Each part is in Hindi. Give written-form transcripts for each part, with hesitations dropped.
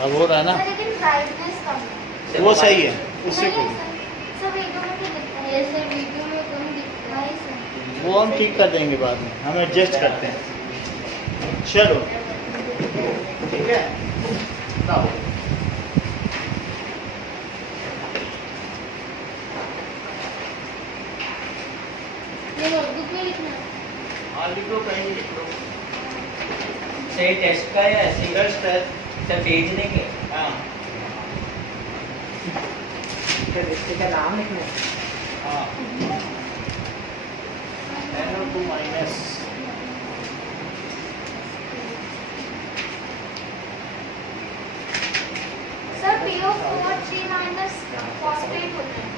अब हो रहा है ना, लेकिन ब्राइटनेस कम है। वो सही है उससे नहीं कोई। है सर, सब वीडियो में भी दिखता है, ऐसे वीडियो में कम दिखता है सर। वो हम ठीक कर देंगे बाद में, हम एडजस्ट करते हैं। चलो ठीक है, लाओ। ये नोटबुक में लिखना है। हाँ लिख लो, कहीं भी लिख लो। सही टेस्ट का है या ऐसे ही? टेस्ट है। सर भेज देंगे। हाँ फिर रिश्ते का नाम लिखना है। हाँ, NO2 minus. Sir PO4 3 minus phosphate होता है।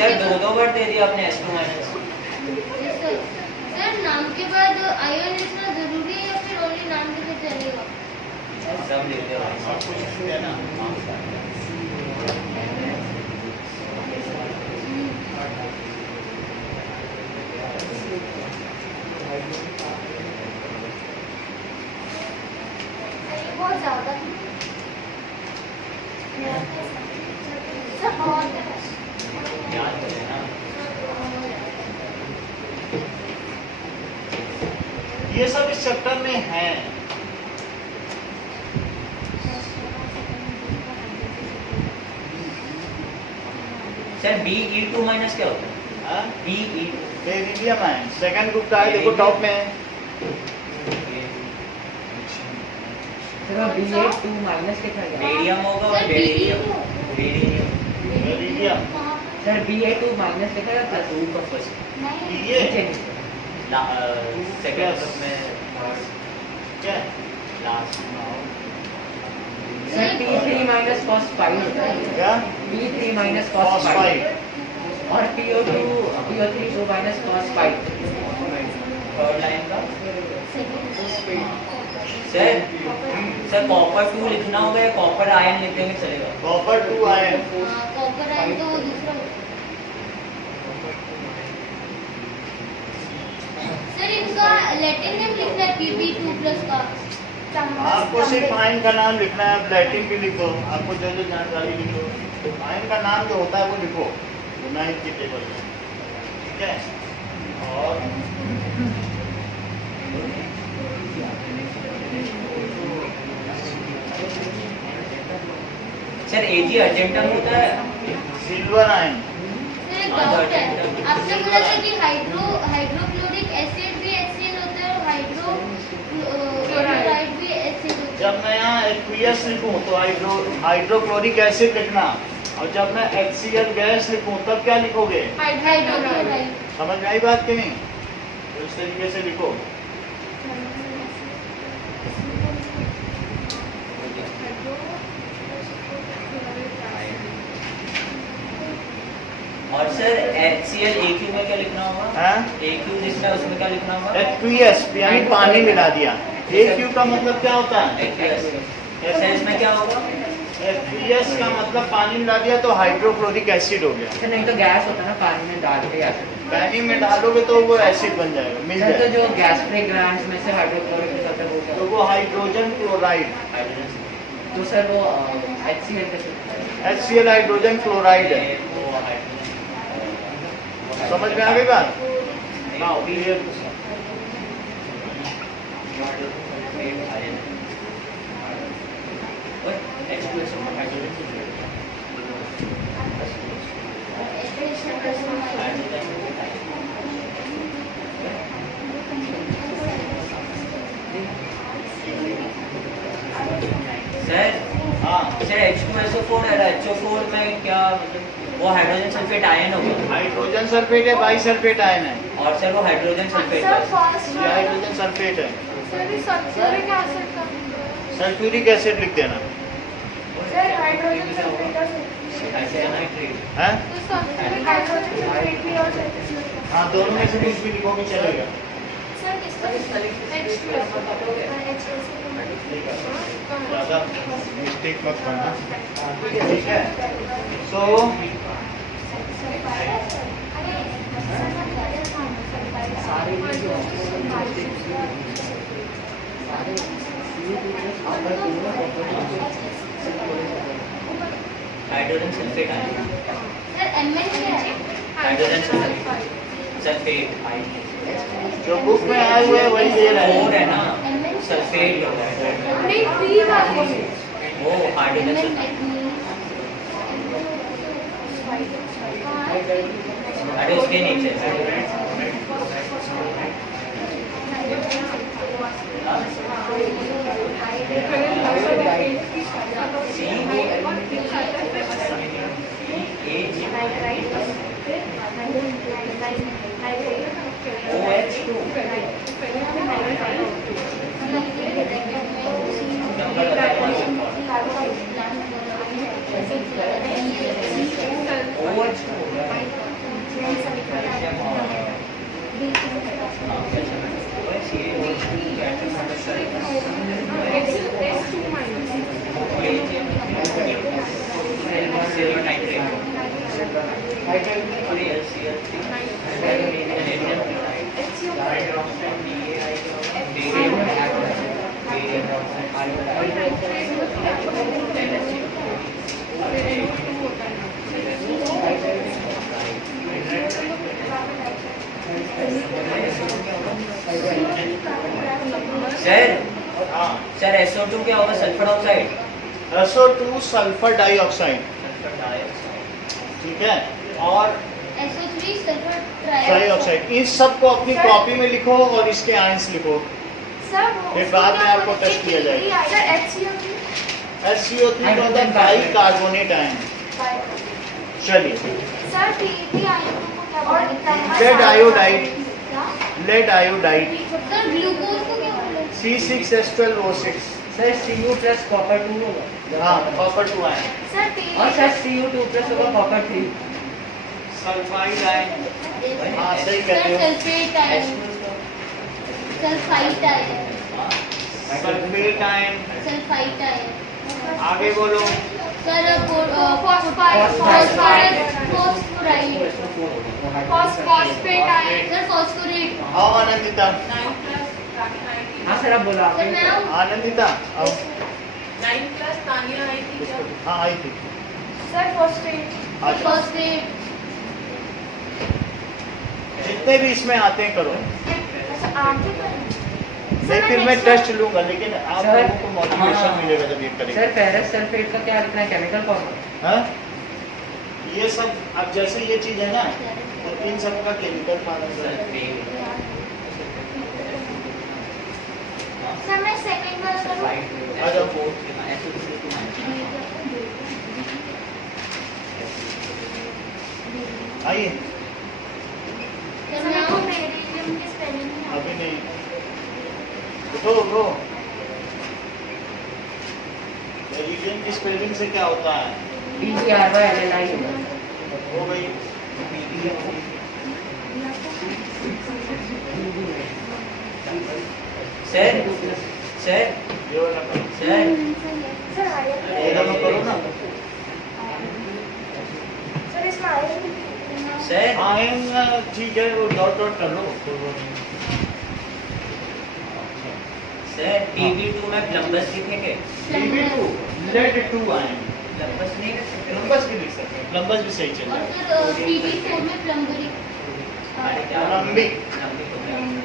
सर दो बार दे दिया आपने S2 माइनस। सर नाम के बाद आयन लिखना जरूरी है या फिर ओनली नाम लिखे चलेगा? सब लिख दे भाई। सब कुछ लिख देना। ये बहुत ज्यादा सर बहुत है। याद कर लेना। ये सब इस चैप्टर में है। सर BE2 माइनस क्या होता है? हाँ? BE2 बेरिलियम है, सेकंड ग्रुप का है, देखो टॉप में है। फिर BA2 माइनस लिखा गया। बेरियम होगा और sir, beryllium. Beryllium. Beryllium beryllium. Sir BA2 minus लिखा गया प्लस टू का फर्स्ट नहीं ये नीचे नीचे। सेकंड ग्रुप में क्या है? Last sir P3 minus cos 5 होता है। क्या? P3 minus cos cos 5 5। और PO3 minus cos 5। Third line का सर सर कॉपर 2 लिखना होगा या कॉपर आयन लिख देंगे चलेगा? Copper 2 ion. कॉपर आयन तो वो दूसरा होता है। सर इनका लैटिन नेम लिखना है Pb2 प्लस का। आपको सिर्फ आयन का नाम लिखना है, आप लैटिन भी लिखो, आपको जो जो जानकारी लिखो, आयन का नाम जो होता है वो लिखो 9th की टेबल में, ठीक है? और सर Ag अर्जेंटम होता है। Silver ion. सर एक डाउट है, आपने बोला था कि हाइड्रोक्लोरिक एसिड भी HCl होता है और हाइड्रोक्लोराइड भी HCl होता है। जब मैं यहाँ एक्वियस लिखूँ तो हाइड्रोक्लोरिक एसिड लिखना, और जब मैं HCl गैस लिखूँ तब क्या लिखोगे? हाइड्रोक्लोराइड। समझ में आई बात कि नहीं? तो इस तरीके से लिखो। और सर HCl AQ में क्या लिखना होगा? हाँ? AQ लिखना है उसमें क्या लिखना होगा? एक्वियस यानी पानी मिला दिया। AQ का मतलब क्या होता है? एक्वियस। सर इसमें क्या होगा? एक्वियस का मतलब पानी मिला दिया तो हाइड्रोक्लोरिक एसिड हो गया। सर नहीं तो गैस होता है ना, पानी में डाल के एसिड। पानी में डालोगे तो वो एसिड बन जाएगा, मिल सर तो जाएगा। जो गैस फ्री ग्लैंड्स में से हाइड्रोक्लोरिक निकलता है वो क्या तो वो हाइड्रोजन क्लोराइड, हाइड्रोजन तो सर वो HCl कैसे होता है? HCl हाइड्रोजन क्लोराइड है। वो हाइड्रोजन समझ में आ गई बात? हाँ, क्लियर। सर हाँ, सर H2SO4 है, HO4 में क्या मतलब वो हाइड्रोजन सल्फेट आयन होगा? हाइड्रोजन सल्फेट है, बाई सल्फेट आयन है। और सर वो हाइड्रोजन सल्फेट सर है। फर्स्ट ये हाइड्रोजन सल्फेट है। सर सल्फ्यूरिक एसिड का सल्फ्यूरिक एसिड लिख देना। सर हाइड्रो हाइड्रोजन सल्फेट और Acetylnitrate. हैं? तो सल्फेट हाइड्रोजन सल्फेट भी और सल्फेट। हाँ, दोनों में से कुछ भी लिखोगे चलेगा। सर इसका ज़्यादा मिस्टेक मत करना, ठीक है? सो Hydrogen sulfate ion. Sir MN क्या है? Hydrogen sulfate. Sulfate ion. जो बुक में आए हुए हैं वही दे रहे Four है हैं। ना? Sulfate होता है. नहीं थ्री वाले वो hydrogen MN sulfate. अरे उसके नीचे. सर SO2 क्या होगा? Sulphur oxide. SO2 sulphur dioxide, ठीक है? और SO3 सल्फर ट्राइऑक्साइड, इन सबको अपनी कॉपी में लिखो और इसके आयंस लिखो। सर फिर बाद में आपको टेस्ट किया जाएगा। सर HCO3 SCO3 का होता है बाइकार्बोनेट आयन। चलिए, सर PET आयन को क्या बोलते हैं? Lead iodide, lead iodide, sir glucose को क्या बोलते हैं? C6H12O6। Sir Cu plus copper 2 होगा. हाँ, कॉपर 2 आयन। सर और सर Cu2 प्लस होगा कॉपर 3. सल्फाइड आयन, हाँ सही सर कहते हो। Sulphate ion, sulphite ion, sulphate ion, sulphite ion. आगे बोलो। Sir phosphide phosphoride, phosphate ion. Sir phosphorate. आओ आनंदिता, हाँ सर आप बोला सर आपने. मैं आऊं? आनंदिता आओ। 9 प्लस तानिया आई थी जब हाँ आई थी। Sir phosphate. आ जाओ। फॉस्फेट। जितने भी इसमें आते हैं करो। अच्छा आप भी करें? नहीं, फिर मैं टेस्ट लूंगा, लेकिन आप सर, लोगों को मोटिवेशन हाँ। मिलेगा जब ये करेंगे। सर फेरस सल्फेट का क्या लिखना है? Chemical formula. हाँ? ये सब अब जैसे ये चीज है ना, तो इन सब का केमिकल फार्मूला है। सर मैं सेकंड वाला करूं? आ जाओ। आइए, सर सर मैं मेरे को आऊं? बेरिलियम की स्पेलिंग नहीं आती। अभी नहीं। उठो उठो। बेरिलियम की स्पेलिंग से क्या होता है? BRYLLI होगा. हो गई। सर सर ये वाला करो। Sir sir ion. ये दोनों करो ना। सर इसमें आयन। सर आयन ठीक है, वो डॉट डॉट कर लो। सर Tb2 में प्लम्बस लिखेंगे. Tb2 lead 2 ion. प्लम्बस नहीं कर सकते. प्लम्बस भी लिख सकते हैं, प्लम्बस भी सही चल और जाएगा। सर PB4 में प्लम्बरिक। अरे क्या? प्लम्बिक। प्लम्बिक होता है.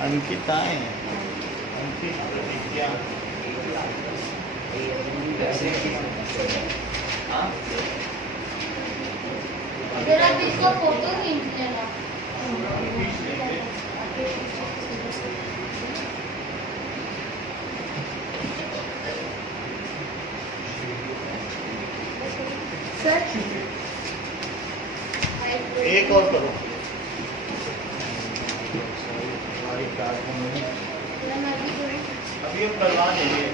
अंकिताएं, अंकित प्रतिज्ञा। हाँ अगर आप इसका फोटो खींच लेना। सर एक और करो। अभी हम करवा देंगे।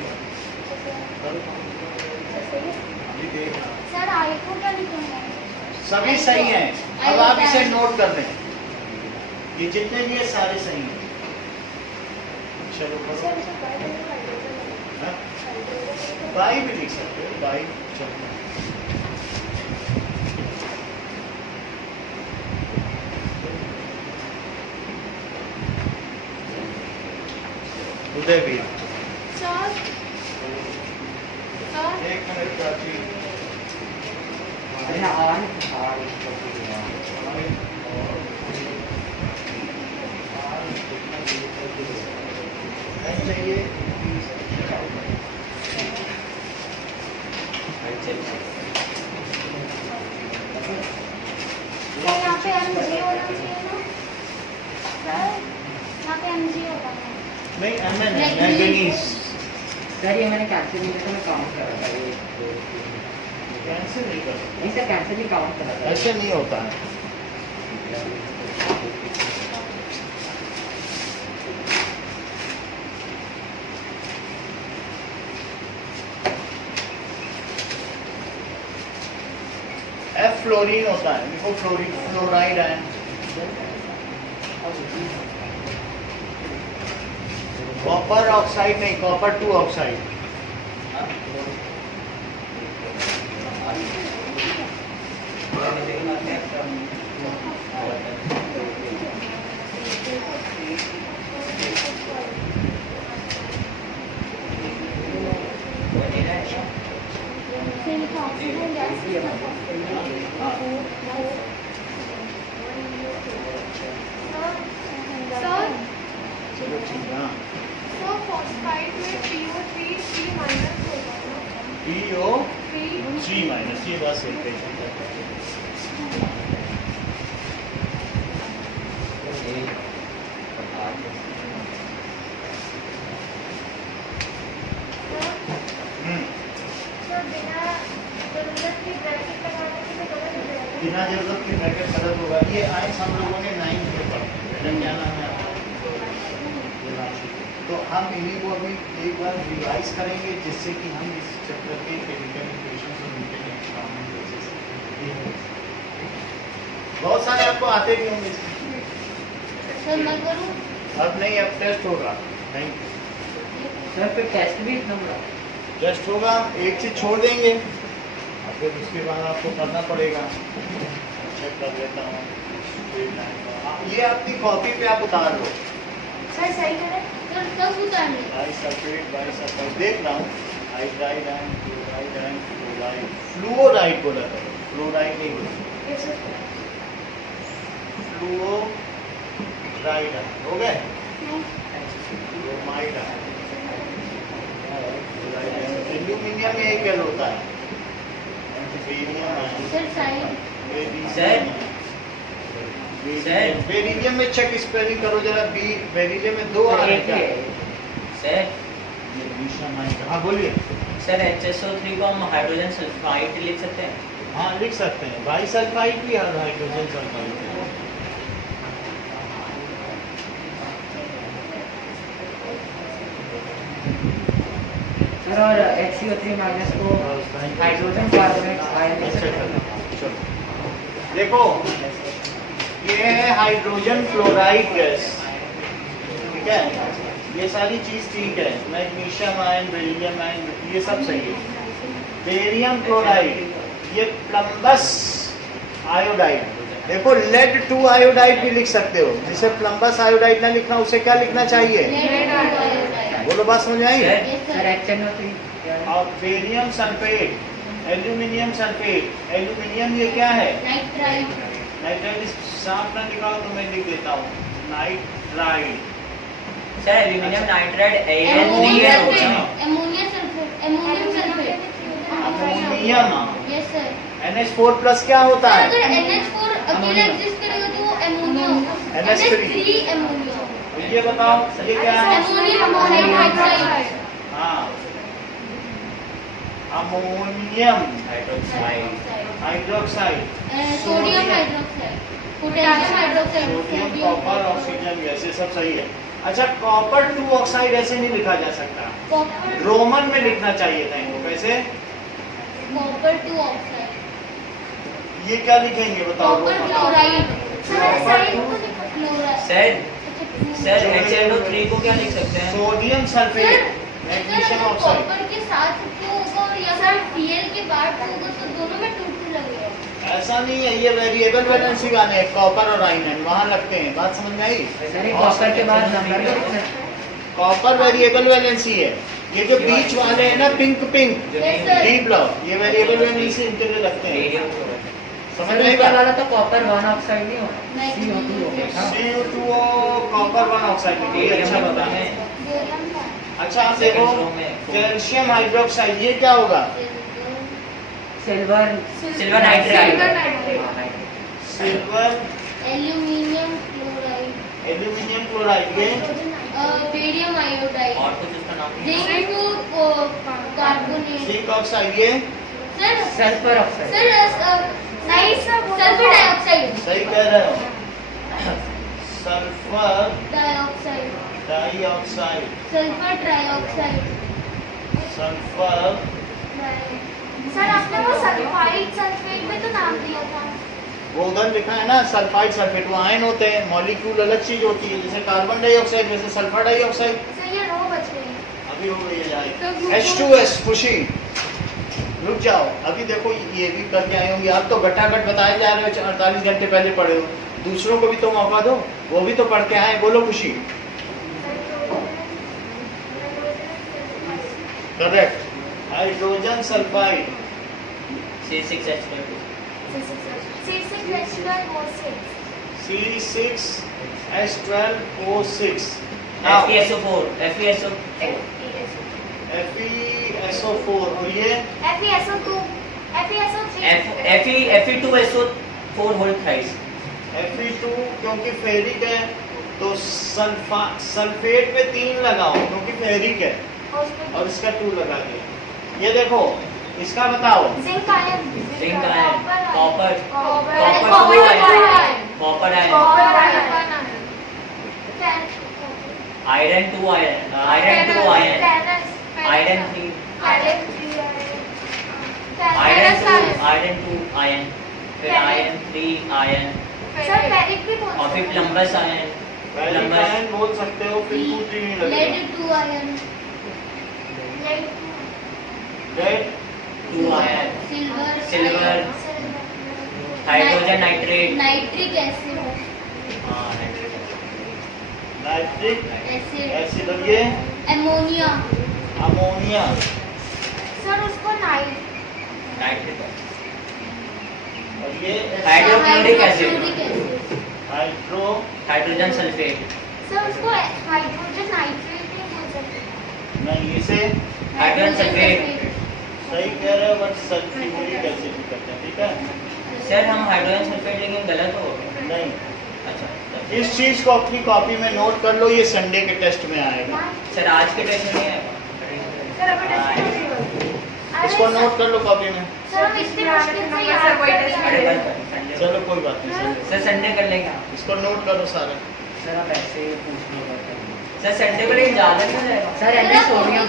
अभी देखना सर आईको का लिखना है। सभी सही हैं। अब आप इसे नोट कर लें। ये जितने भी है सारे सही हैं। चलो करो। सर इसे कर देंगे हाँ? बाई भी लिख सकते हो। बाई चलो। Udayveer sir sir 1 minute Prachi. नहीं चाहिए। सर यहाँ पे MG होना चाहिए ना सर यहाँ पे MG होगा ना नहीं एमएन है मैंगनीज। सर ये मैंने कैंसिल नहीं किया, मैं काउंट कर रहा था ये कैंसिल नहीं कर सकते। नहीं सर कैंसिल नहीं काउंट कर रहा था। ऐसे नहीं होता है। एफ फ्लोरीन होता है। देखो फ्लोरीन फ्लोराइड है। कॉपर ऑक्साइड नहीं, copper 2 oxide. Oxygen gas sir चलो ठीक है। हाँ तो फॉस्फाइड में PO3 3 माइनस होगा ना PO3 माइनस। ये बात सही कही। सर बिना जरूरत की ब्रैकेट लगाने के लिए गलत हो जाएगा बिना जरूरत की ब्रैकेट गलत होगा। ये आइंस हम लोगों ने 9 के पढ़ा। क्या नाम है आपका? तो हम इन्हीं को अभी एक बार रिवाइज करेंगे जिससे कि हम इस चैप्टर के केमिकल इक्वेशंस और उनके एक्सपेरिमेंट बेसिस बहुत सारे आपको आते भी होंगे। सर मैं करूँ? अब नहीं, अब टेस्ट होगा। Thank you. सर फिर टेस्ट भी इतना बड़ा टेस्ट होगा, एक चीज छोड़ देंगे और फिर उसके बाद आपको करना पड़ेगा। चेक कर लेता हूँ। ये अपनी कॉपी पे आप उतार लो। सर सही करें सर कब उतारने? बाइसल्फेट देख रहा हूँ। Hydride and chloride and fluoride. Fluoride बोला था, फ्लोराइड नहीं बोला। ये सर फ्लूओराइड हो गए। ब्रोमाइड है। एल्यूमिनियम यही क्या होता है। सर साइड बेरिलियम में चेक स्पेलिंग करो जरा। बी बेरिलियम में 2 आ रहे क्या? सर हाँ बोलिए। सर HSO3 को हम हाइड्रोजन सल्फाइड लिख सकते हैं। हाँ लिख सकते हैं। बाइसल्फाइड भी है, हाइड्रोजन सल्फाइड। सर और HCO3 माइनस को हाइड्रोजन कार्बोनेट आयन लिख सकते हैं। चलो देखो, ये है हाइड्रोजन फ्लोराइड गैस। ठीक है, ये सारी चीज ठीक है। मैग्नीशियम आयन, बेरिलियम आयन, ये सब सही है। बेरियम क्लोराइड, ये प्लम्बस आयोडाइड। देखो लेड 2 आयोडाइड भी लिख सकते हो। जिसे प्लम्बस आयोडाइड ना लिखना, उसे क्या लिखना चाहिए? बोलो बात समझ आई। सर HNO3 और barium sulphate, aluminium sulphate. Aluminium ये क्या है? नाइट्राइड। नाइट्राइड साफ ना निकालो तो मैं लिख देता हूँ। Nitride. Sir aluminium nitride ammonium AN3 sulphate. Ammonium sulphate. Ammonium sulphate. Ammonium. Yes sir. NH4 plus क्या होता है? अगर NH4 अकेला एग्जिस्ट करेगा तो वो अमोनिया होगा। NH3 ammonia. तो ये बताओ ये क्या है? Ammonium hydride. हाँ, ammonium hydroxide, hydroxide, sodium hydroxide, potassium hydroxide, sodium, sodium copper, oxygen gas, ये सब सही है। अच्छा, कॉपर 2 ऑक्साइड ऐसे नहीं लिखा जा सकता, कॉपर, रोमन में लिखना चाहिए था इनको। कैसे? कॉपर 2 ऑक्साइड, ये क्या लिखेंगे बताओ? Copper Roman. Chloride, sir sir HNO3 को क्या लिख सकते हैं? Sodium sulphate, magnesium oxide. Copper के साथ 2 होगा या फिर Cl के बाद 2 होगा तो दोनों में 2 लगेगा। ऐसा नहीं है, ये वेरिएबल वैलेंसी वाले हैं, कॉपर और आयरन वहाँ लगते हैं। बात समझ में आई? सर कॉपर के बाद नंबर भी लिखना है। कॉपर वेरिएबल वैलेंसी है। ये जो बीच वाले हैं ना, pink pink, Yes, sir. D block, ये वेरिएबल वैलेंसी इनके लिए लगते हैं। रेडियम समझ सर में आई ऊपर बात? वाला तो कॉपर 1 ऑक्साइड नहीं होगा, नहीं। CO2 हो गया। हाँ। CO2 कॉपर 1 ऑक्साइड, ये अच्छा बता है। बेरियम का अच्छा आप देखो, कैल्शियम हाइड्रोक्साइड, ये क्या होगा? Silver silver nitride, silver, aluminium chloride, aluminium chloride, ये बेरियम आयोडाइड, और कुछ उसका नाम जिंक कार्बोनेट, जिंक ऑक्साइड, ये सर सल्फर ऑक्साइड। नहीं सल्फर डाइऑक्साइड, सही कह रहे हो। Sulphur dioxide, dioxide, sulphur trioxide, sulphur, sir आपने वो सल्फाइड सल्फेट में तो नाम दिया था। वो उधर लिखा है ना, सल्फाइड सल्फेट, वो आयन होते हैं, मॉलिक्यूल अलग चीज होती है, जैसे कार्बन डाइऑक्साइड, वैसे सल्फर डाइऑक्साइड। सर ये रो बच गई। अभी हो गई है H2S, खुशी रुक जाओ, अभी देखो ये भी करके आए होंगे। आप तो घटाघट बताए जा रहे हो, 48 घंटे पहले पढ़े हो, दूसरों को भी तो मौका दो, वो भी तो पढ़ के आए। बोलो खुशी। Correct, hydrogen sulphide, C6H12, C6H12O6। Now, FeSO4, FeSO4, और ये Fe2SO4 होल थ्राइस। Fe2 क्योंकि फेरिक है तो सल्फेट पे 3 लगाओ क्योंकि फेरिक है, और इसका 2 लगा दिया। ये देखो, इसका बताओ। Zinc ion, zinc ion, copper, copper copper ion, iron 2 ion, iron 2 ion, iron 3, iron 2 ion, फिर आयरन 3 आयन, सर फेरिक भी बोल और फिर प्लम्बस आयन, फेरिक आयन बोल सकते हो, फिर 2 3 नहीं लगेगा। Lead 2 ion, lead 2 ion, silver, silver, hydrogen nitrate, nitric acid, हाँ नाइट्रेट, नाइट्रिक एसिड, एसिड, और ये अमोनिया, अमोनिया, सर उसको नाइट्रेट, और ये hydrochloric acid, hydro, hydrogen sulphate, sir उसको हाइड्रोजन नाइट्रेट नहीं बोल सकते। नहीं, इसे हाइड्रोजन सल्फेट। सही कह रहे हो, बट सल्फ्यूरिक एसिड भी करते हैं, ठीक है? सर हम हाइड्रोजन सल्फेट लेंगे गलत हो? नहीं, अच्छा इस चीज को अपनी कॉपी में नोट कर लो, ये संडे के टेस्ट में आएगा। सर आज के टेस्ट में नहीं आएगा। सर अभी टेस्ट इसको नोट कर लो कॉपी में। सर हम इतने मुश्किल से याद कर अरे रहे हैं। बस संडे, चलो कोई बात नहीं, संडे। सर संडे कर लेंगे आप। इसको नोट करो सारा। सर आप ऐसे पूछ नहीं करते। सर संडे को लेकिन ज़्यादा नहीं हो जाएगा। Sir Na sodium,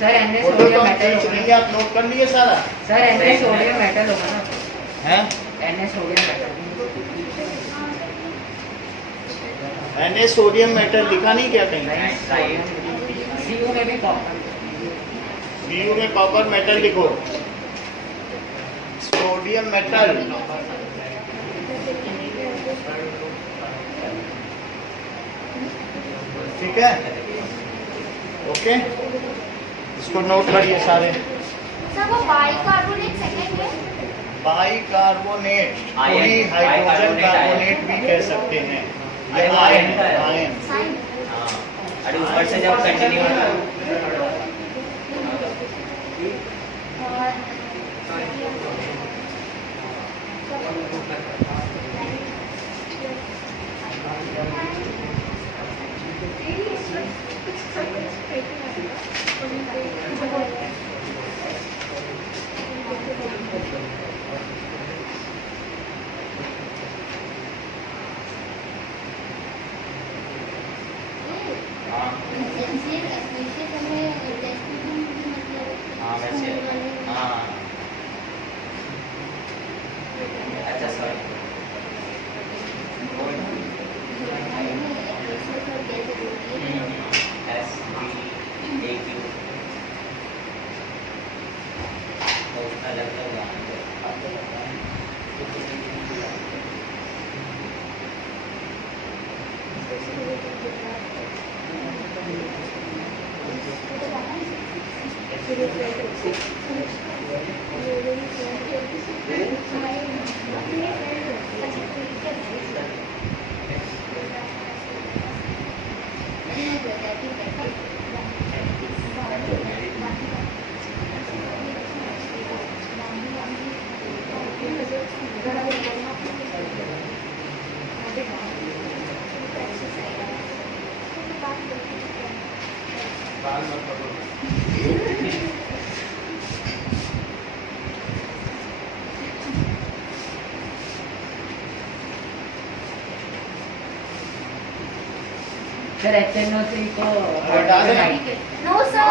sir Na photo sodium तो मेटल खींच होगा लेंगे, आप नोट कर लिए सारा? सर Na सोडियम मेटल होगा ना, हैं? Na sodium metal. Na sodium metal लिखा नहीं क्या कहीं? Cu में भी कॉपर, Cu में कॉपर मेटल लिखो, सोडियम मेटल, ठीक है? ओके, इसको नोट करिए सारे। सर वो बाइकार्बोनेट सेकंड है। बाइकार्बोनेट, आयन, वही हाइड्रोजन बाइकार्बोनेट कार्बोनेट भी कह सकते हैं। ये अरे वो आयन आयन का है, है। आयन। साइन हाँ, अरे ऊपर से जब कंटिन्यू होता है हाँ अच्छा सॉरी एस बी ए क्यू अलग अलग बाल मत पकड़ो। सर HNO3 को हटा दें। No sir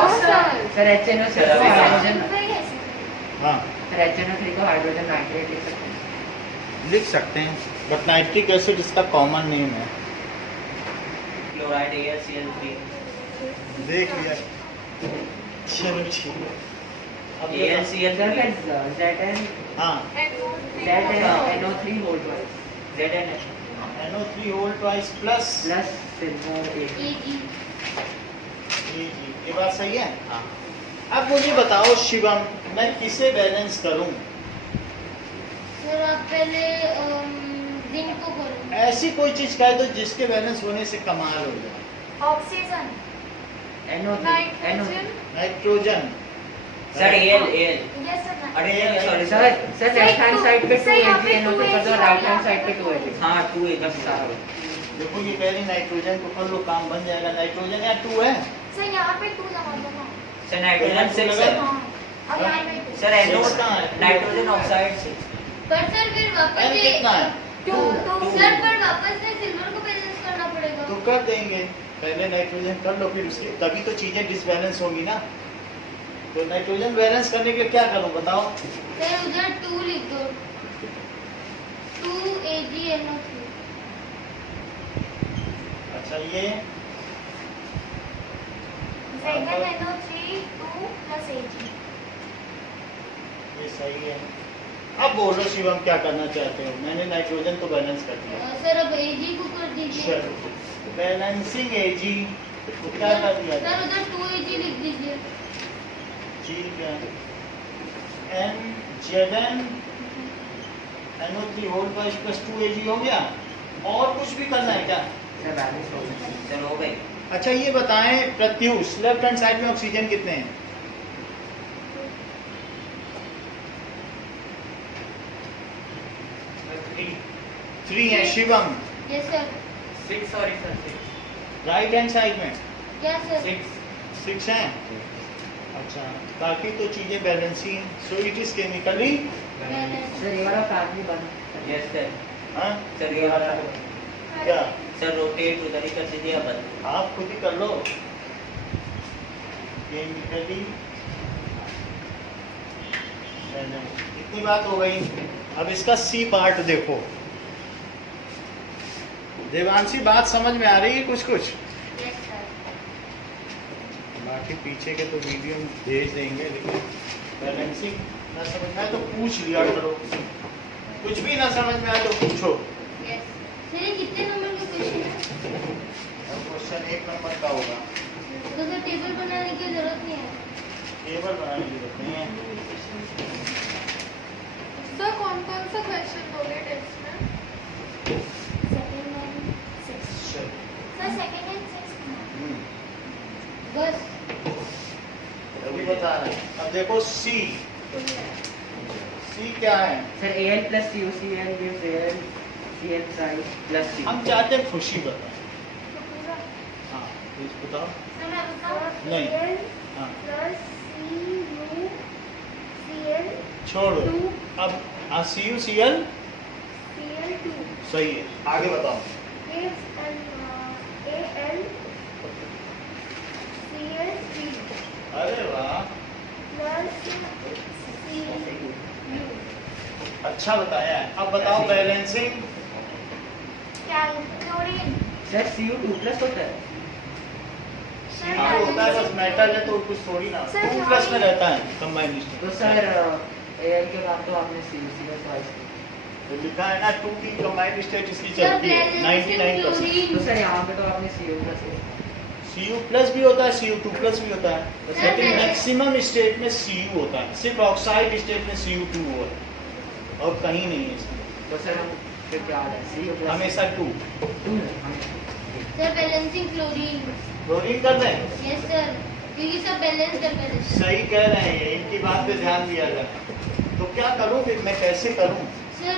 sir HNO3 sir, को अभी हाइड्रोजन हाँ सर HNO3 को हाइड्रोजन नाइट्रेट लिख सकते हैं। लिख सकते हैं, बट नाइट्रिक एसिड इसका कॉमन नेम है। क्लोराइड AlCl3 देख लिया, चलो ठीक है। अब सर AlCl3 फिर हाँ ZNO3 whole twice ZN NO3 whole twice plus plus silver एक ये बात सही है। हाँ अब मुझे बताओ शिवम, मैं किसे बैलेंस करूं? सर आप पहले जिंक को करो। ऐसी कोई चीज कह दो जिसके बैलेंस होने से कमाल हो जाए। Oxygen, NO3 nitrogen, nitrogen, sir AL yes sir. अरे sorry sir sir left hand side पे 2 सर, यहाँ पे AgNO तो कर दो, 2 राइट हैंड साइड पे 2 Ag हाँ 2 बस सारा देखो ये कह रही नाइट्रोजन को कर लो, काम बन जाएगा। नाइट्रोजन या 2 है, सर यहाँ पे 2 लगा दो ना। सर नाइट्रोजन 6 है हाँ, अब यहाँ पे 2। सर NO Six कहाँ है? नाइट्रोजन ऑक्साइड 6 पर सर फिर वापस N कितना है? 2 सर पर वापस से सिल्वर को बैलेंस करना पड़ेगा। तो कर देंगे। पहले नाइट्रोजन कर लो, फिर उसके तभी तो चीजें डिसबैलेंस होगी ना। तो नाइट्रोजन बैलेंस करने के लिए क्या करूं बताओ? सर उधर 2 लिख दो, 2 AgNO3। अच्छा ये सेकंड NO3 2 प्लस Ag। ये सही है। अब बोलो शिवम क्या करना चाहते हो? मैंने नाइट्रोजन तो बैलेंस कर दिया। सर अब Ag को कर दीजिए। चलो बैलेंसिंग एजी तो क्या कर दिया सर जाए? उधर 2 Ag लिख दीजिए। ठीक है, एन जेडन NO3 whole twice plus 2 Ag हो गया। और कुछ भी करना है क्या? सर बैलेंस हो गया। सर हो गई अच्छा ये बताएं प्रत्युष, लेफ्ट हैंड साइड में ऑक्सीजन कितने हैं? थ्री है। Shivam yes sir. 6 sorry sir right hand side में क्या सर? 6 6 हैं। अच्छा बाकी तो चीजें बैलेंस ही हैं। So it is chemically sir ये वाला फैमिली बन यस सर हाँ सर ये वाला क्या सर रोटेट उधर ही कर दीजिए अपन आप खुद ही कर लो। केमिकली इतनी बात हो गई। अब इसका सी पार्ट देखो। देवांशी बात समझ में आ रही है कुछ कुछ? Yes sir. बाकी पीछे के तो वीडियो में भेज देंगे, लेकिन बैलेंसिंग ना समझ में आए तो पूछ लिया करो। कुछ भी ना समझ में आए तो पूछो। Yes sir. ये कितने नंबर का क्वेश्चन है? क्वेश्चन 1 नंबर का होगा। तो सर टेबल बनाने की जरूरत नहीं है। टेबल बनाने की जरूरत नहीं है। सर कौन कौन सा क्वेश्चन दोगे टेस्ट में? Second and 6। चलो। सर सेकंड एंड 6 हम्म, बस अभी बता रहे हैं। अब देखो सी, सी क्या है? Sir Al plus CuCl gives Al Cl thrice plus C हम चाहते हैं खुशी बताओ। हाँ प्लीज बताओ। सर मैं बताऊं? नहीं। Cl हाँ plus CuCl छोड़ो। 2 अब CuCl Cl2 सही है, आगे बताओ। gives an Al Cl3 अरे वाह। plus अच्छा बताया है। अब बताओ balancing chlorine. Sir Cu2 plus होता है। होता है, बस मेटल है तो कुछ थोड़ी ना, सर, 2 प्लस में रहता है कंबाइंड तो सर Al के बाद तो आपने CuC का चॉइस किया। तो लिखा है ना 2 की कंबाइंड स्टेट इसकी सर चलती है बैलेंसिंग 99%। क्लोरीन। तो सर यहाँ पे तो आपने Cu प्लस किया। Cu प्लस भी होता है, Cu2 प्लस भी होता है, सर, लेकिन मैं- मैक्सिमम स्टेट में Cu होता है, सिर्फ ऑक्साइड स्टेट में Cu2 होता है और कहीं नहीं है इसमें, तो सर हम फिर क्या आ जाए Cu प्लस हमेशा 2। 2 सर बैलेंसिंग क्लोरीन। क्लोरीन कर दें? यस सर, क्योंकि सब बैलेंस कर बैलेंस। सही कह रहे हैं, इनकी बात पे ध्यान दिया जाए। तो क्या करूं फिर, मैं कैसे करूं? सर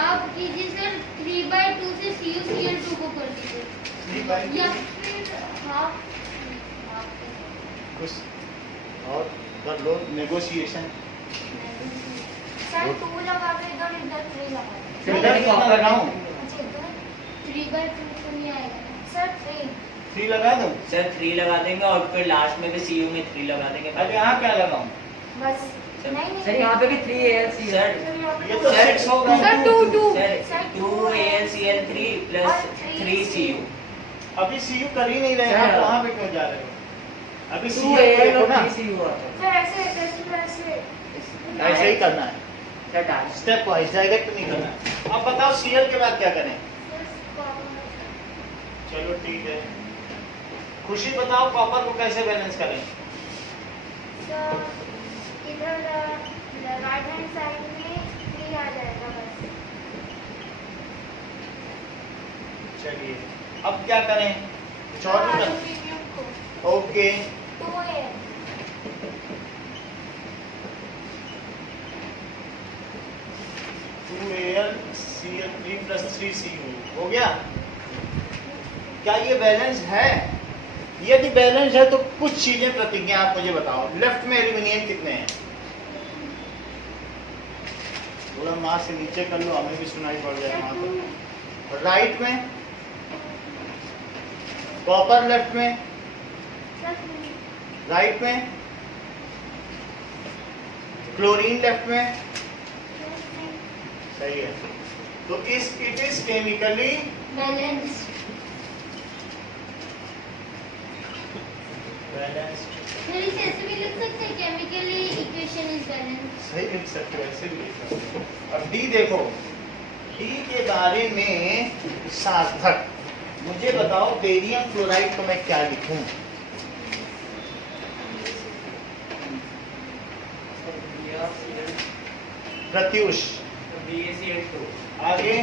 आप कीजिए सर 3/2 से CuCl2 को कर दीजिए, 3/2 या फिर हाफ कुछ और कर लो नेगोशिएशन। सर 2 लगा के इधर 3 लगा दो। सर, इधर कितना लगाऊं? अच्छा इधर 3/2 तो नहीं आएगा। सर 3। 3 लगा दूं? सर 3 लगा देंगे और फिर लास्ट में भी Cu में 3 लगा देंगे। अब यहाँ क्या लगाऊं? बस सर- नहीं सर यहाँ पे भी 3AlCl। सर ये तो 6 होगा। Sir 2 sir 2AlCl3 plus 3Cu। अभी Cu कर ही नहीं रहे हैं, सर। आप वहाँ पे क्यों जा रहे हो? अभी Cu 2Al देखो और ना, 3Cu आता है। सर ऐसे ऐसे ही करना है, सर डाल स्टेप वाइज, डायरेक्ट नहीं करना है। अब बताओ Cl के बाद क्या करें? चलो ठीक है, खुशी बताओ कॉपर को कैसे बैलेंस करें? इधर राइट हैंड साइड में 3 आ जाएगा बस। चलिए अब क्या करें, कुछ और भी एल्यूमिनियम को करें? Okay 2Al। 2AlCl3 plus 3Cu हो गया। क्या ये बैलेंस है? यदि बैलेंस है तो कुछ चीजें प्रतिज्ञा आप मुझे बताओ। लेफ्ट में एल्यूमिनियम कितने हैं? थोड़ा माँ से नीचे कर लो, हमें भी सुनाई पड़ जाए माँ को। राइट में कॉपर, लेफ्ट में, राइट में क्लोरीन, लेफ्ट में। सही है, तो it is chemically balance. Balanced. Sir इसे ऐसे भी लिख सकते हैं, केमिकली इक्वेशन इज बैलेंस। सही लिख सकते हो, ऐसे भी लिख सकते हो। अब डी देखो, डी के बारे में सार्थक मुझे बताओ, बेरियम क्लोराइड को मैं क्या लिखूं? प्रत्युष BaCl2 आगे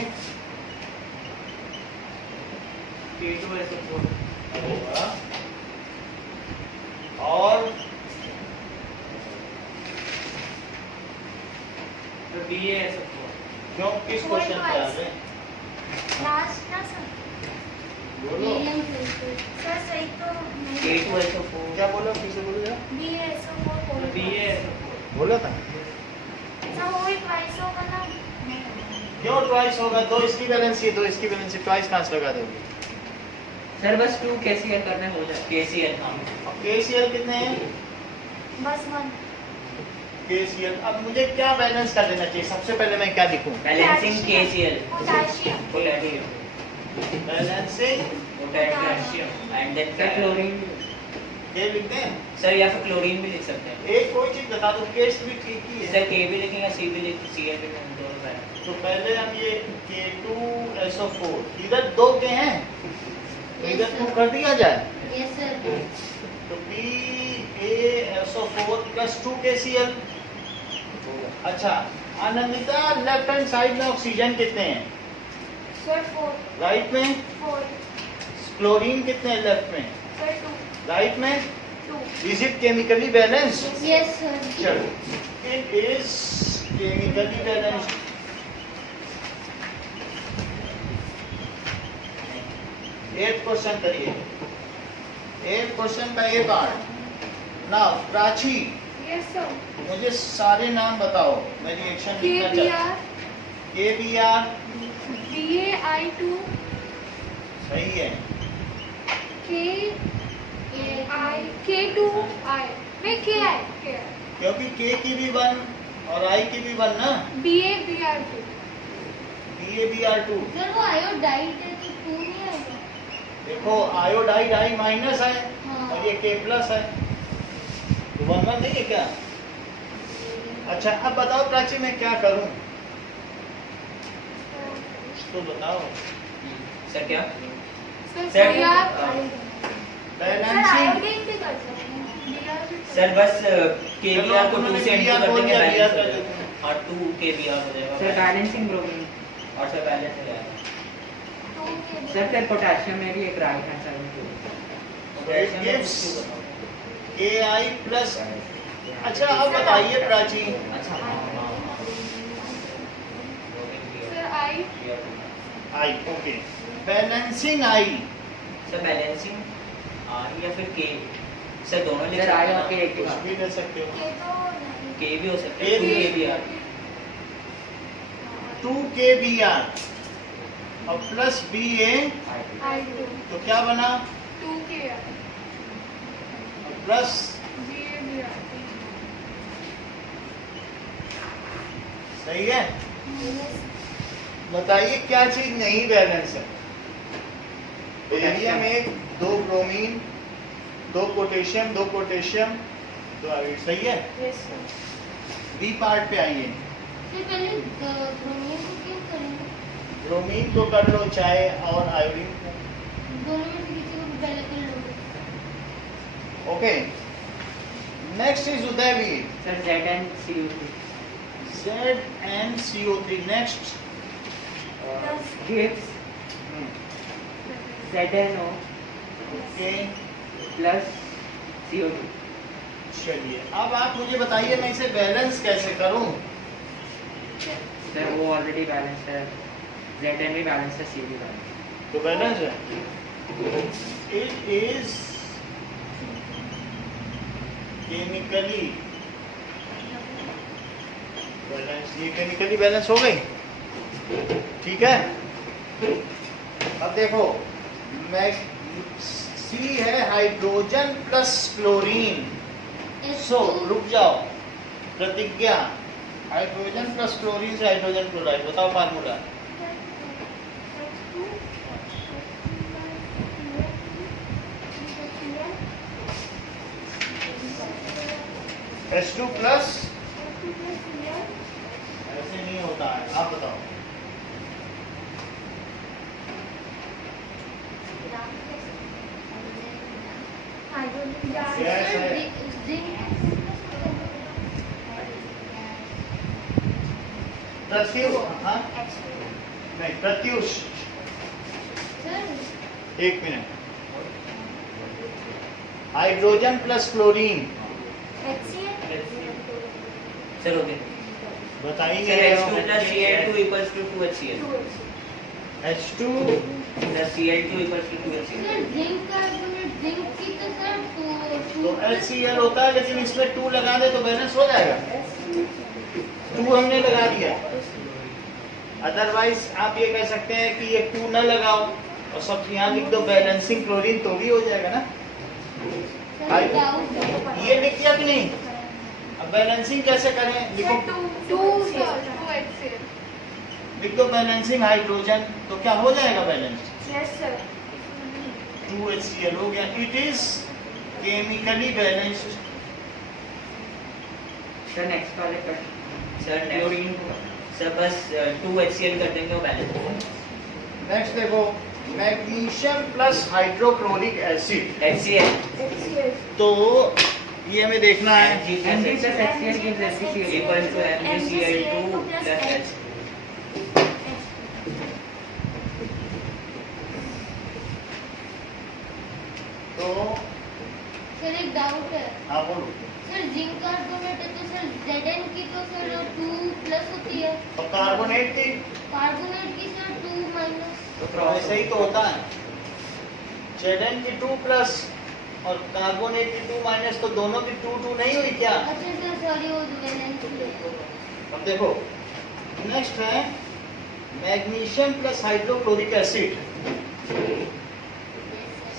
K2SO4 होगा और BaSO4 क्यों, किस क्वेश्चन पे आ गए? लास्ट ना सर। बोलो मीडियम सल्फर। सर सही तो नहीं। K2SO4 क्या बोलो, फिर से बोलो यार। BaSO4 BaSO4 बोला था सर वो ही ट्वाइस होगा ना। क्यों ट्वाइस होगा? दो इसकी बैलेंस, ये दो इसकी बैलेंस, ट्वाइस कहाँ से लगा दोगे? सर बस 2 KCl करने हो जाए। KCl हाँ अब KCl कितने हैं? बस 1। KCl अब मुझे क्या बैलेंस कर देना चाहिए? सबसे पहले मैं क्या लिखूं? Balancing KCl potassium. Potassium balancing potassium and then sir chlorine ये लिखते हैं। सर या फिर क्लोरीन भी लिख सकते हैं एक कोई चीज बता दो, केस भी ठीक ही है। सर K भी लिखेंगे C भी लिख Cl भी लिखेंगे, दोनों है। तो पहले हम ये K2SO4 इधर 2 के हैं तो इधर 2 कर दिया जाए। Yes sir. तो BaSO4 प्लस 2 KCl। अच्छा आनंदिता, लेफ्ट हैंड साइड में ऑक्सीजन कितने हैं? सर 4। राइट में 4। क्लोरीन कितने हैं? लेफ्ट में, सर 2। राइट में। 2। Is it chemically balanced? Yes sir. चलो, it is chemically balanced. Eight question करिए, 8 क्वेश्चन का ये पार्ट। Now Prachi, yes sir. मुझे सारे नाम बताओ, मैं रिएक्शन लिखना चाहता हूँ। KBr BaI2 सही है, K2I नहीं KI क्योंकि K की भी 1 और आई की भी वन ना, BaBr2 BaBr2। सर वो आयोडाइड है तो 2 नहीं आएगा। देखो आयोडाइड आई माइनस है हाँ। और ये K प्लस है, तो 1 1 नहीं है क्या? अच्छा अब बताओ प्राची मैं क्या करूं, तो बताओ। सर क्या? Sir sir, Br balancing iodine भी कर सकते हैं। सर बस KBr को 2 से इंटू कर देंगे, Br बैलेंस कर हो देते जाएगा। हैं। और 2 KBr हो जाएगा। Sir balancing bromine. और सर बैलेंस हो जाएगा। सर फिर पोटेशियम में भी एक राइट हैंड साइड में It gives Ki प्लस। अच्छा अब बताइए प्राची, अच्छा हाँ, हाँ, हाँ। Sir I I okay, balancing I sir balancing या फिर K, सर दोनों लिख सर सकते आई हैं और ना? के एक ही कुछ बात। भी ले सकते हो। ये तो नहीं। K भी हो सकता K है, 2 भी- KBr। 2 KBr और प्लस BA, I2 तो क्या बना? 2Kr प्लस BaBr2 सही है। बताइए क्या चीज नहीं बैलेंस है? एरिया में 2 ब्रोमीन, 2 पोटेशियम, 2 पोटेशियम, 2 आयोडीन, सही है। Yes sir बी पार्ट पे आइए। सर पहले ब्रोमीन को क्यों करेंगे? ब्रोमीन को कर लो चाहे और आयोडीन को। दोनों में से किसी को भी पहले कर लो। Okay next is Udayveer, sir ZnCO3 ZnCO3 नेक्स्ट। gives ZnO okay plus CO2। चलिए अब आप मुझे बताइए मैं इसे बैलेंस कैसे करूं? सर वो ऑलरेडी बैलेंस्ड है, Zn भी बैलेंस्ड है, C भी बैलेंस्ड तो बैलेंस है। इट इज केमिकली बैलेंस, ये केमिकली बैलेंस हो गई, ठीक है। अब देखो सी है हाइड्रोजन प्लस क्लोरीन, सो रुक जाओ, प्रतिज्ञा हाइड्रोजन प्लस क्लोरीन से हाइड्रोजन क्लोराइड, बताओ फार्मूला। H2 प्लस, ऐसे नहीं होता है, आप बताओ। गैस है, प्रत्युष, हाँ नहीं प्रत्युष, एक minute, hydrogen plus chlorine sir okay. बताएंगे। Sir H2 plus Cl2 equals to 2HCl H2 plus Cl2 equals to 2HCl। Sir zinc carbonate, zinc की तो सर तो HCl होता है, लेकिन इसमें 2 लगा दे तो बैलेंस हो जाएगा। 2 हमने लगा दिया, अदरवाइज आप ये कह सकते हैं कि ये 2 न लगाओ और सब यहाँ लिख दो बैलेंसिंग क्लोरीन, तो भी हो जाएगा ना। सर डाउट ये लिख दिया कि नहीं? अब बैलेंसिंग कैसे करें, लिखो, 2HCl लिख दो बैलेंसिंग हाइड्रोजन, तो क्या हो जाएगा बैलेंस? Yes sir 2HCl हो गया, it is chemically balanced. Sir next वाले क्वेश्चन सर क्लोरीन नेक्स्ट को सर बस 2HCl कर देंगे वो बैलेंस हो जाएगा। नेक्स्ट देखो magnesium plus hydrochloric acid, HCl तो ये हमें देखना है। Mg Mg plus plus HCl gives FeCl equals to MgCl2 plus H। तो सर एक डाउट है हाँ बोलो, सर जिंक कार्बोनेट है तो सर Zn की तो सर 2 प्लस होती है, और कार्बोनेट की कार्बोनेट की सर 2 माइनस। तो ऐसे ही तो होता है, Zn की 2 प्लस और कार्बोनेट की 2 माइनस, तो दोनों की 2 2 नहीं हुई क्या? अच्छा सर सॉरी वो बैलेंस। अब देखो नेक्स्ट है मैग्नीशियम प्लस हाइड्रोक्लोरिक एसिड।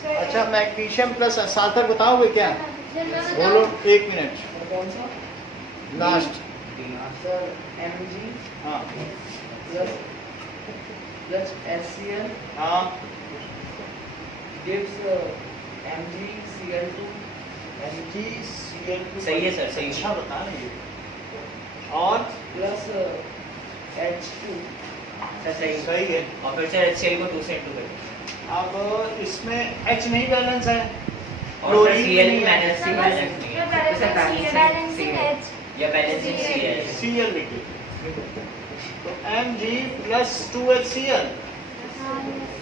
अच्छा मैग्नीशियम प्लस, सार्थक बताओगे क्या? सर मैं बोलो बताऊं? 1 मिनट, कौन सा? लास्ट सर mg हाँ plus HCl हाँ gives MgCl2 MgCl2 सही है सर, सही है। अच्छा बता रहे हैं और plus H2 सर सही सही है। और फिर सर HCl को 2 से इंटू कर अब इसमें H नहीं बैलेंस है और फिर क्लोरीन Cl नहीं भी है। बैलेंस नहीं है बैलेंसिंग एच या बैलेंसिंग Cl Cl लिखिए तो Mg plus 2HCl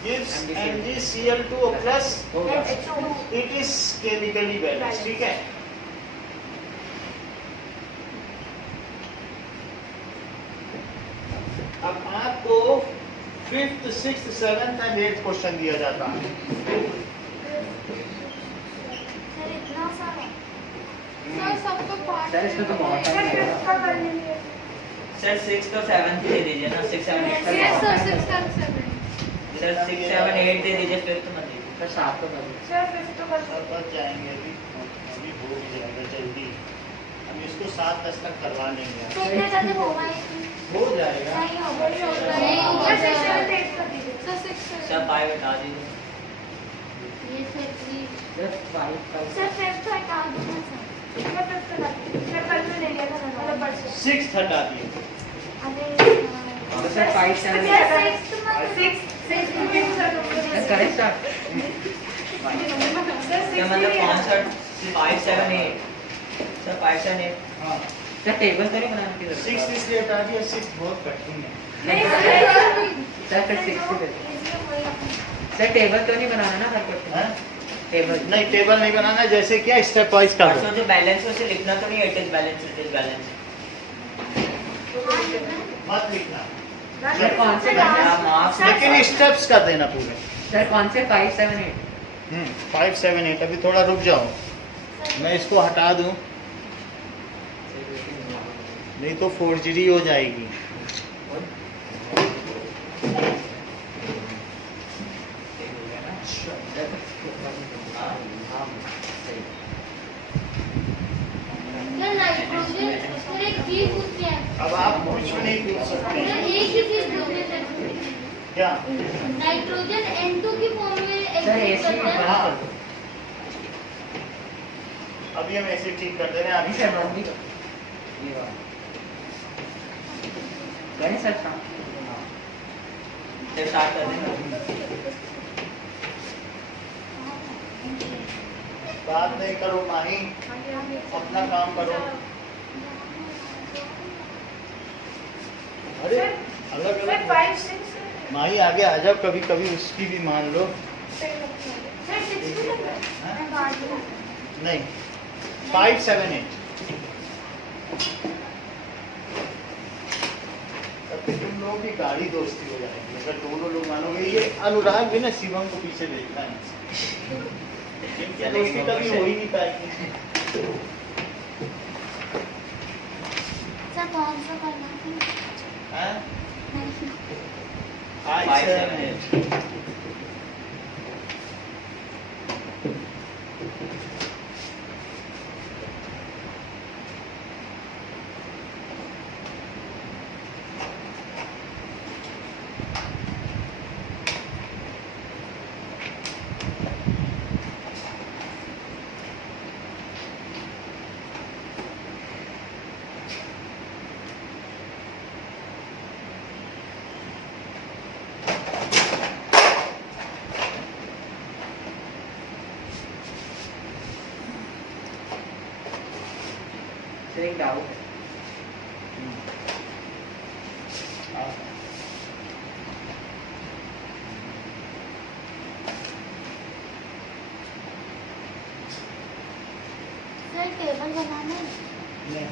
gives MgCl2 plus it is chemically balanced, ठीक है। अब आपको 5th, 6th, 7th and 8th question दिया जाता है। सर इतना सारा सर सबको पार्ट सर इसमें तो बहुत टाइम लगेगा सर 6th और 7th दे दीजिए ना 6 7 8 यस सर 6 और 7 सर 6 7 8 दे दीजिए 5th मत दीजिए सर 7 तो कर सर 5 तो कर सब बच जाएंगे अभी हो भी जाएगा जल्दी। हम इसको 7-10 तक करवा लेंगे, कितने जल्दी होगा इसमें हो जाएगा। नहीं होगा नहीं होगा सर 6 सर। 7 8 कर दीजिए सर 6 सर 5 हटा दीजिए ये sir please sir 5 sir fifth हटा दूंगा सर मैं 5 कर मैं कल में ले लिया था मतलब परसों 6th हटा दिए। अरे सर 5 7 6 करेक्ट सर क्या मतलब कौन सा 5 7 8 सर 5 7 8 हाँ सर टेबल तो नहीं बनाने की जरूरत 6th इसलिए हटा दिया, 6th बहुत कठिन है। सर फिर 6 सर टेबल तो नहीं बनाना ना हर क्वेश्चन हैं? टेबल नहीं टेबल नहीं बनाना, जैसे क्या स्टेप वाइज कर परसों दो। जो बैलेंस है उसे लिखना तो नहीं इट इज बैलेंस मत लिखना, सर कौन से मार्क्स लेकिन स्टेप्स कर देना पूरे। सर कौन से 5 7 8 5 7 8 अभी थोड़ा रुक जाओ, मैं इसको हटा दूं नहीं तो फोर्जरी हो जाएगी। सर नाइट्रोजन सर एक चीज पूछते हैं अब आप कुछ भी नहीं पूछ सकते। सर एक ही चीज पूछते हैं सर क्या? नाइट्रोजन N2 की फॉर्म में सर एग्जिस्ट एसी करता है हाँ अभी हम ऐसे ठीक कर दे रहे हैं नहीं आप सर बंदी ये बात गए सर शाम से स्टार्ट कर देंगे बात नहीं करो माही, अपना काम करो। अरे अलग सर अलग 5 6 माही आगे आ जाओ, कभी कभी उसकी भी मान लो। सर 6 भी लग रहा है मैं बात नहीं 5 7 8 तब तो तुम लोगों की गाड़ी दोस्ती हो जाएगी अगर दोनों लोग मानोगे। ये अनुराग भी ना शिवम को पीछे देखता है, इनकी दोस्ती कभी हो ही नहीं पाएगी। सर कौन सा करना है हाँ? नहीं 5 5 7 7 8 सर एक डाउट है सर टेबल बनाना है नहीं